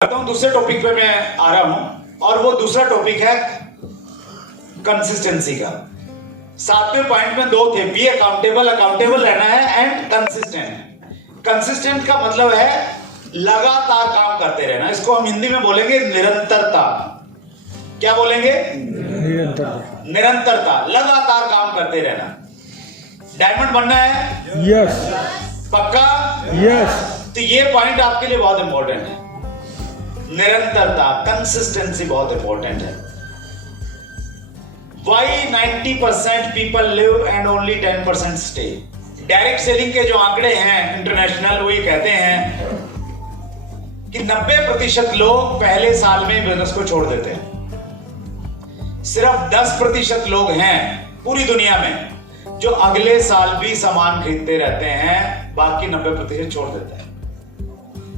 दूसरे टॉपिक पे मैं आ रहा हूं और वो दूसरा टॉपिक है कंसिस्टेंसी का। 7वें पॉइंट में दो थे, बी अकाउंटेबल, अकाउंटेबल रहना है, एंड कंसिस्टेंट। कंसिस्टेंट का मतलब है लगातार काम करते रहना। इसको हम हिंदी में बोलेंगे निरंतरता। क्या बोलेंगे? निरंतरता, लगातार काम करते रहना। डायमंड बनना है? यस। पक्का? यस। तो ये पॉइंट आपके लिए बहुत इंपॉर्टेंट है। निरंतरता, कंसिस्टेंसी बहुत इंपॉर्टेंट है। Why 90% people live and only 10% stay? Direct selling के जो आंकड़े हैं इंटरनेशनल, वो ये कहते हैं कि 90% लोग पहले साल में बिजनेस को छोड़ देते हैं। सिर्फ 10% लोग हैं पूरी दुनिया में जो अगले साल भी सामान खरीदते रहते हैं, बाकी 90% छोड़ देते हैं।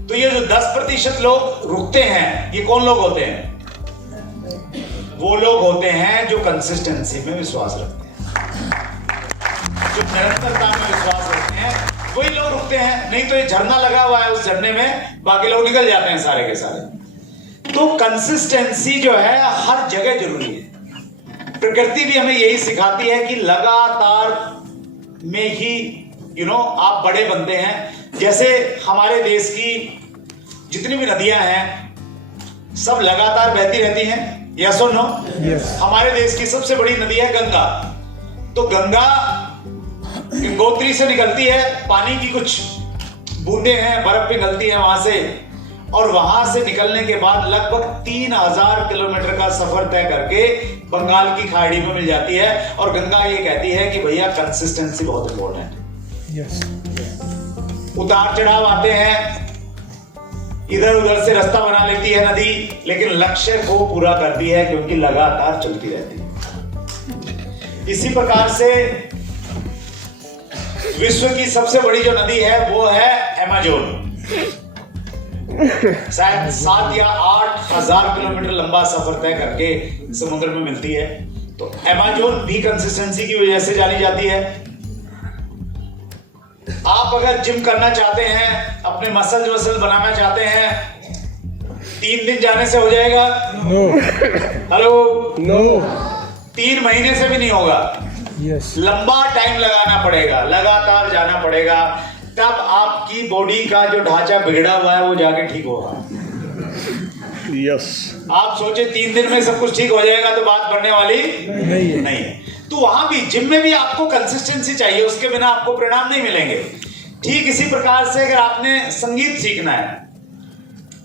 तो ये जो 10% लोग रुकते हैं, ये कौन लोग होते हैं? वो लोग होते हैं जो कंसिस्टेंसी में विश्वास रखते हैं, जो निरंतरता में विश्वास रखते हैं, वही लोग रुकते हैं। नहीं तो ये झरना लगा हुआ है, उस झरने में बाकी लोग निकल जाते हैं सारे के सारे। तो कंसिस्टेंसी जो है हर जगह जरूरी है। प्रकृति भी हमें यही सिखाती है कि लगातार में ही आप बड़े बनते हैं। जैसे हमारे देश की जितनी भी नदियां हैं सब लगातार बहती रहती हैं, यस और नो? यस। हमारे देश की सबसे बड़ी नदी है गंगा। तो गंगा गंगोत्री से निकलती है, पानी की कुछ बूंदे हैं, बर्फ पिघलती है वहां से, और वहां से निकलने के बाद लगभग 3000 किलोमीटर का सफर तय करके बंगाल की खाड़ी में मिल जाती है। और गंगा ये कहती है कि भैया कंसिस्टेंसी बहुत इंपॉर्टेंट है। यस। उतार चढ़ाव आते हैं, इधर उधर से रास्ता बना लेती है नदी, लेकिन लक्ष्य को पूरा करती है क्योंकि लगातार चलती रहती है। इसी प्रकार से विश्व की सबसे बड़ी जो नदी है वो है अमेज़न। शायद 7 या 8 हजार किलोमीटर लंबा सफर तय करके समुद्र में मिलती है। तो अमेज़न भी कंसिस्टेंसी की वजह से जानी जाती है। आप अगर जिम करना चाहते हैं, अपने मसल बनाना चाहते हैं, 3 दिन जाने से हो जाएगा? नो। हेलो? नो। 3 महीने से भी नहीं होगा। यस। लंबा टाइम लगाना पड़ेगा, लगातार जाना पड़ेगा, तब आपकी बॉडी का जो ढांचा बिगड़ा हुआ है वो जाके ठीक होगा। यस। आप सोचे 3 दिन में सब कुछ ठीक हो जाएगा तो बात बढ़ने वाली नहीं है। तो वहां भी जिम में भी आपको कंसिस्टेंसी चाहिए, उसके बिना आपको परिणाम नहीं मिलेंगे। ठीक इसी प्रकार से अगर आपने संगीत सीखना है,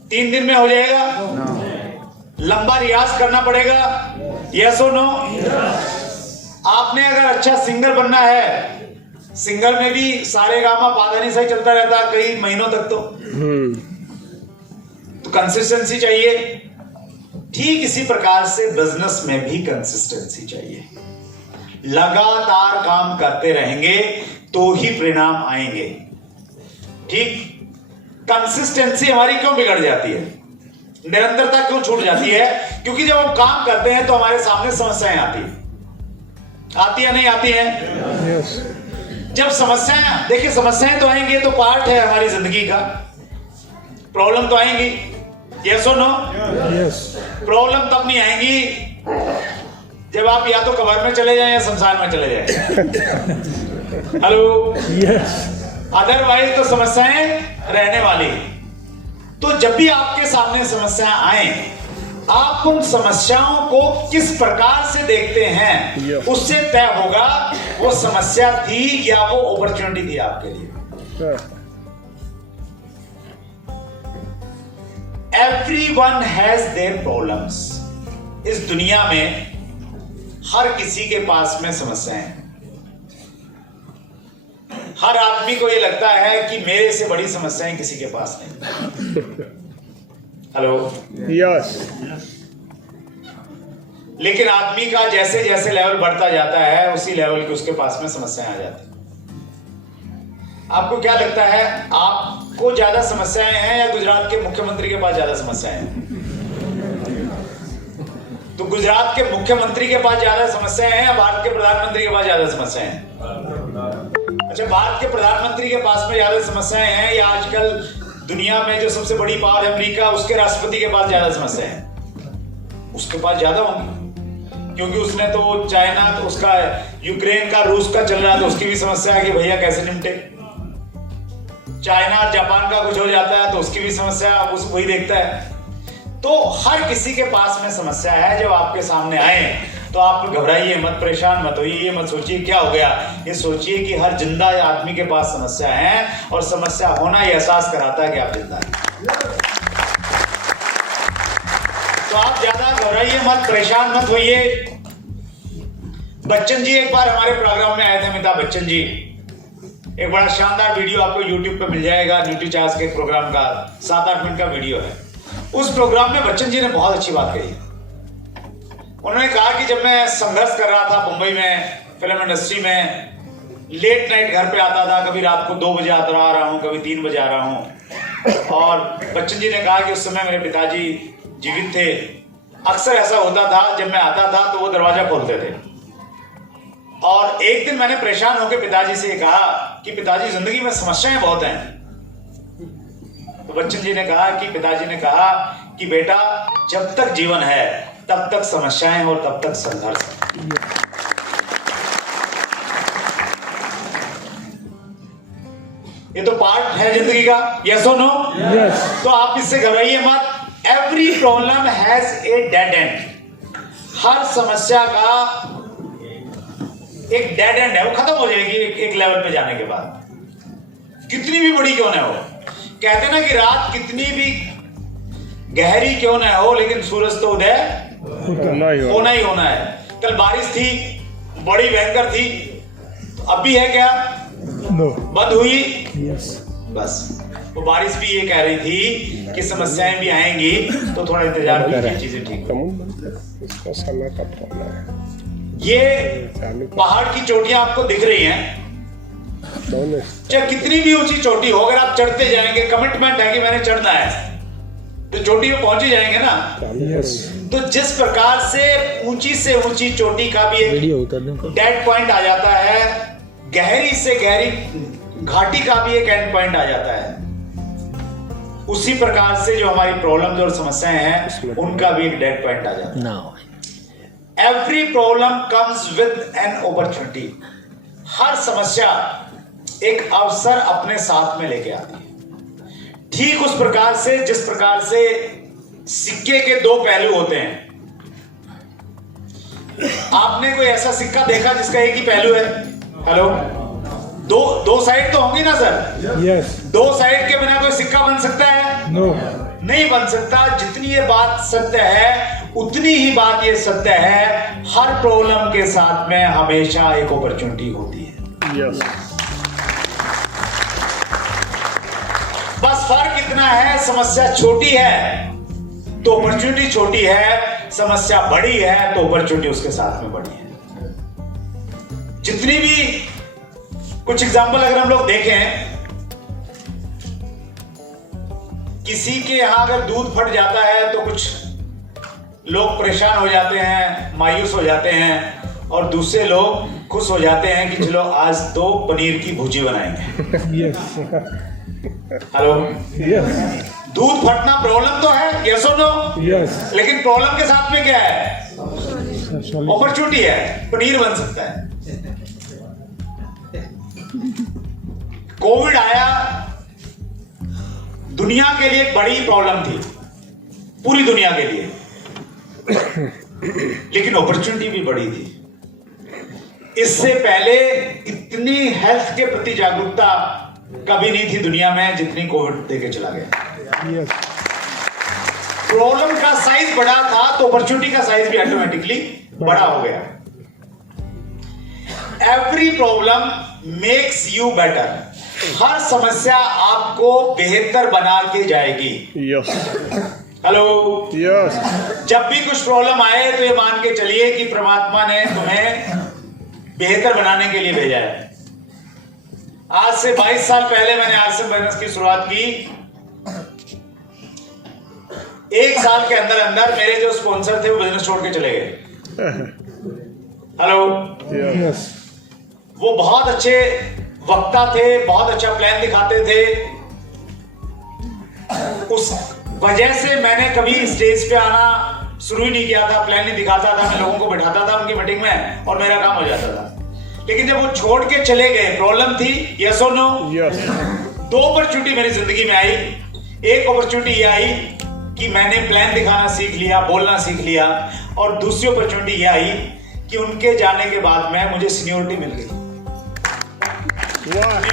3 दिन में हो जाएगा? लंबा रियाज करना पड़ेगा, यस और नो? आपने अगर अच्छा सिंगर बनना है, सिंगर में भी सारे गामा पाधानी सही चलता रहता है कई महीनों तक। तो कंसिस्टेंसी चाहिए। ठीक इसी प्रकार से बिजनेस में भी कंसिस्टेंसी चाहिए। लगातार काम करते रहेंगे तो ही परिणाम आएंगे। ठीक? कंसिस्टेंसी हमारी क्यों बिगड़ जाती है, निरंतरता क्यों छूट जाती है? क्योंकि जब हम काम करते हैं तो हमारे सामने समस्याएं आती है नहीं आती है? यस। जब समस्याएं, देखिए समस्याएं तो आएंगी, तो पार्ट है हमारी जिंदगी का। प्रॉब्लम तो आएंगी, यस और नो? यस। प्रॉब्लम तब नहीं आएंगी जब आप या तो कब्र में चले जाएं या शमशान में चले जाएं। हेलो? यस। अदरवाइज तो समस्याएं रहने वाली। तो जब भी आपके सामने समस्याएं आए, आप उन समस्याओं को किस प्रकार से देखते हैं, उससे तय होगा वो समस्या थी या वो अपॉर्चुनिटी थी आपके लिए। Everyone has their problems। इस दुनिया में हर किसी के पास में समस्याएं हैं। हर आदमी को ये लगता है कि मेरे से बड़ी समस्याएं किसी के पास नहीं। हेलो? यस। लेकिन आदमी का जैसे जैसे लेवल बढ़ता जाता है, उसी लेवल की उसके पास में समस्याएं आ जाती हैं। आपको क्या लगता है, आपको ज्यादा समस्याएं हैं या गुजरात के मुख्यमंत्री के पास ज्यादा समस्याएं हैं? तो गुजरात के मुख्यमंत्री के पास ज्यादा समस्याएं हैं या भारत के प्रधानमंत्री के पास ज्यादा समस्याएं हैं? अच्छा, भारत के प्रधानमंत्री के पास में ज्यादा समस्याएं हैं या आजकल दुनिया में जो सबसे बड़ी पावर है अमेरिका, उसके राष्ट्रपति के पास ज्यादा समस्या है, उसके पास ज्यादा होंगी, क्योंकि उसने तो चाइना, तो उसका यूक्रेन का, रूस का चल रहा है, तो उसकी भी समस्या है कि भैया कैसे निपटे। चाइना जापान का कुछ हो जाता है तो उसकी भी समस्या वही देखता है। तो हर किसी के पास में समस्या है। जब आपके सामने आए तो आप घबराइए मत, परेशान मत होइए, ये मत सोचिए क्या हो गया, ये सोचिए कि हर जिंदा आदमी के पास समस्या है, और समस्या होना ही एहसास कराता है कि आप जिंदा हैं। तो आप ज्यादा घबराइए मत, परेशान मत होइए। बच्चन जी एक बार हमारे प्रोग्राम में आए थे, अमिताभ बच्चन जी। एक बड़ा शानदार वीडियो आपको YouTube पे मिल जाएगा, न्यूट्रीचार्ज के प्रोग्राम का 7-8 मिनट का वीडियो है। उस प्रोग्राम में बच्चन जी ने बहुत अच्छी बात कही। उन्होंने कहा कि जब मैं संघर्ष कर रहा था मुंबई में, फिल्म इंडस्ट्री में, लेट नाइट घर पे आता था, कभी रात को 2 बजे आ रहा हूँ, कभी 3 बजे आ रहा हूँ, और बच्चन जी ने कहा कि उस समय मेरे पिताजी जीवित थे। अक्सर ऐसा होता था, जब मैं आता था तो वो दरवाजा खोलते थे, और एक दिन मैंने परेशान होकर पिताजी से कहा कि पिताजी जिंदगी में समस्याएं बहुत हैं। तो बच्चन जी ने कहा कि पिताजी ने कहा कि बेटा, जब तक जीवन है तब तक समस्याएं और तब तक संघर्ष है। ये तो पार्ट है जिंदगी का, यस और नो? Yes. तो आप इससे घबराइए मत। Every problem has a dead end. हर समस्या का एक डेड एंड है, वो खत्म हो जाएगी एक लेवल पे जाने के बाद, कितनी भी बड़ी क्यों ना हो। कहते ना कि रात कितनी भी गहरी क्यों ना हो, लेकिन सूरज तो उदय होना ही होना है। कल बारिश थी, बड़ी भयंकर थी, अब भी है क्या? No. बंद हुई? Yes. बस वो बारिश भी ये कह रही थी कि समस्याएं भी आएंगी, तो थोड़ा इंतजार कीजिए, चीजें ठीक हो। इसका समय का प्रॉब्लम है। ये पहाड़ की चोटियां आपको दिख रही हैं, चाहे कितनी भी ऊंची चोटी हो, अगर आप चढ़ते जाएंगे, कमिटमेंट है कि मैंने चढ़ना है, तो चोटी पे पहुंच ही जाएंगे ना। Yes. तो जिस प्रकार से ऊंची चोटी का भी एक डेड पॉइंट आ जाता है, गहरी से गहरी घाटी का भी एक एंड पॉइंट आ जाता है, उसी प्रकार से जो हमारी प्रॉब्लम और समस्याएं हैं, उनका भी एक डेड पॉइंट आ जाता है। Every problem comes with an opportunity. हर समस्या एक अवसर अपने साथ में लेके आती है। ठीक उस प्रकार से जिस प्रकार से सिक्के के 2 पहलू होते हैं। आपने कोई ऐसा सिक्का देखा जिसका एक ही पहलू है? हेलो, दो साइड तो होंगी ना सर? Yes. 2 साइड के बिना कोई सिक्का बन सकता है? No. नहीं बन सकता। जितनी ये बात सत्य है, उतनी ही बात ये सत्य है, हर प्रॉब्लम के साथ में हमेशा एक अपॉर्चुनिटी होती है। Yes. बस फर्क इतना है, समस्या छोटी है तो अपॉर्चुनिटी छोटी है, समस्या बड़ी है तो अपॉर्चुनिटी उसके साथ में बड़ी है। जितनी भी कुछ एग्जांपल अगर हम लोग देखें, किसी के यहां अगर दूध फट जाता है तो कुछ लोग परेशान हो जाते हैं, मायूस हो जाते हैं, और दूसरे लोग खुश हो जाते हैं कि चलो आज तो पनीर की भुर्जी बनाएंगे। Yes. Hello, Yes. दूध फटना प्रॉब्लम तो है, यस और नो? Yes. लेकिन प्रॉब्लम के साथ में क्या है? Sorry. अपॉर्चुनिटी है, पनीर बन सकता है। कोविड आया, दुनिया के लिए एक बड़ी प्रॉब्लम थी, पूरी दुनिया के लिए, लेकिन अपॉर्चुनिटी भी बड़ी थी। इससे पहले इतनी हेल्थ के प्रति जागरूकता कभी नहीं थी दुनिया में जितनी कोविड देके चला गया। Yes. प्रॉब्लम का साइज बड़ा था तो अपॉर्चुनिटी का साइज भी ऑटोमेटिकली बड़ा हो गया। Every problem makes you better. हर समस्या आपको बेहतर बना के जाएगी। Yes. Hello, Yes. जब भी कुछ प्रॉब्लम आए तो ये मान के चलिए कि परमात्मा ने तुम्हें बेहतर बनाने के लिए भेजा है। आज से 22 साल पहले मैंने आरएसएम बिजनेस की शुरुआत की। 1 साल के अंदर अंदर मेरे जो स्पॉन्सर थे वो बिजनेस छोड़ के चले गए। Hello, Yes. वो बहुत अच्छे वक्ता थे, बहुत अच्छा प्लान दिखाते थे, उस वजह से मैंने कभी स्टेज पे आना शुरू ही नहीं किया था, प्लान नहीं दिखाता था, मैं लोगों को बैठाता था उनकी मीटिंग में और मेरा काम हो जाता था। लेकिन जब वो छोड़ के चले गए, प्रॉब्लम थी, यस और नो? Yes. 2 अपॉर्चुनिटी मेरी जिंदगी में आई। एक अपॉर्चुनिटी ये आई कि मैंने प्लान दिखाना सीख लिया, बोलना सीख लिया, और दूसरी अपॉर्चुनिटी ये आई कि उनके जाने के बाद में मुझे सीनियोरिटी मिल गई। Wow.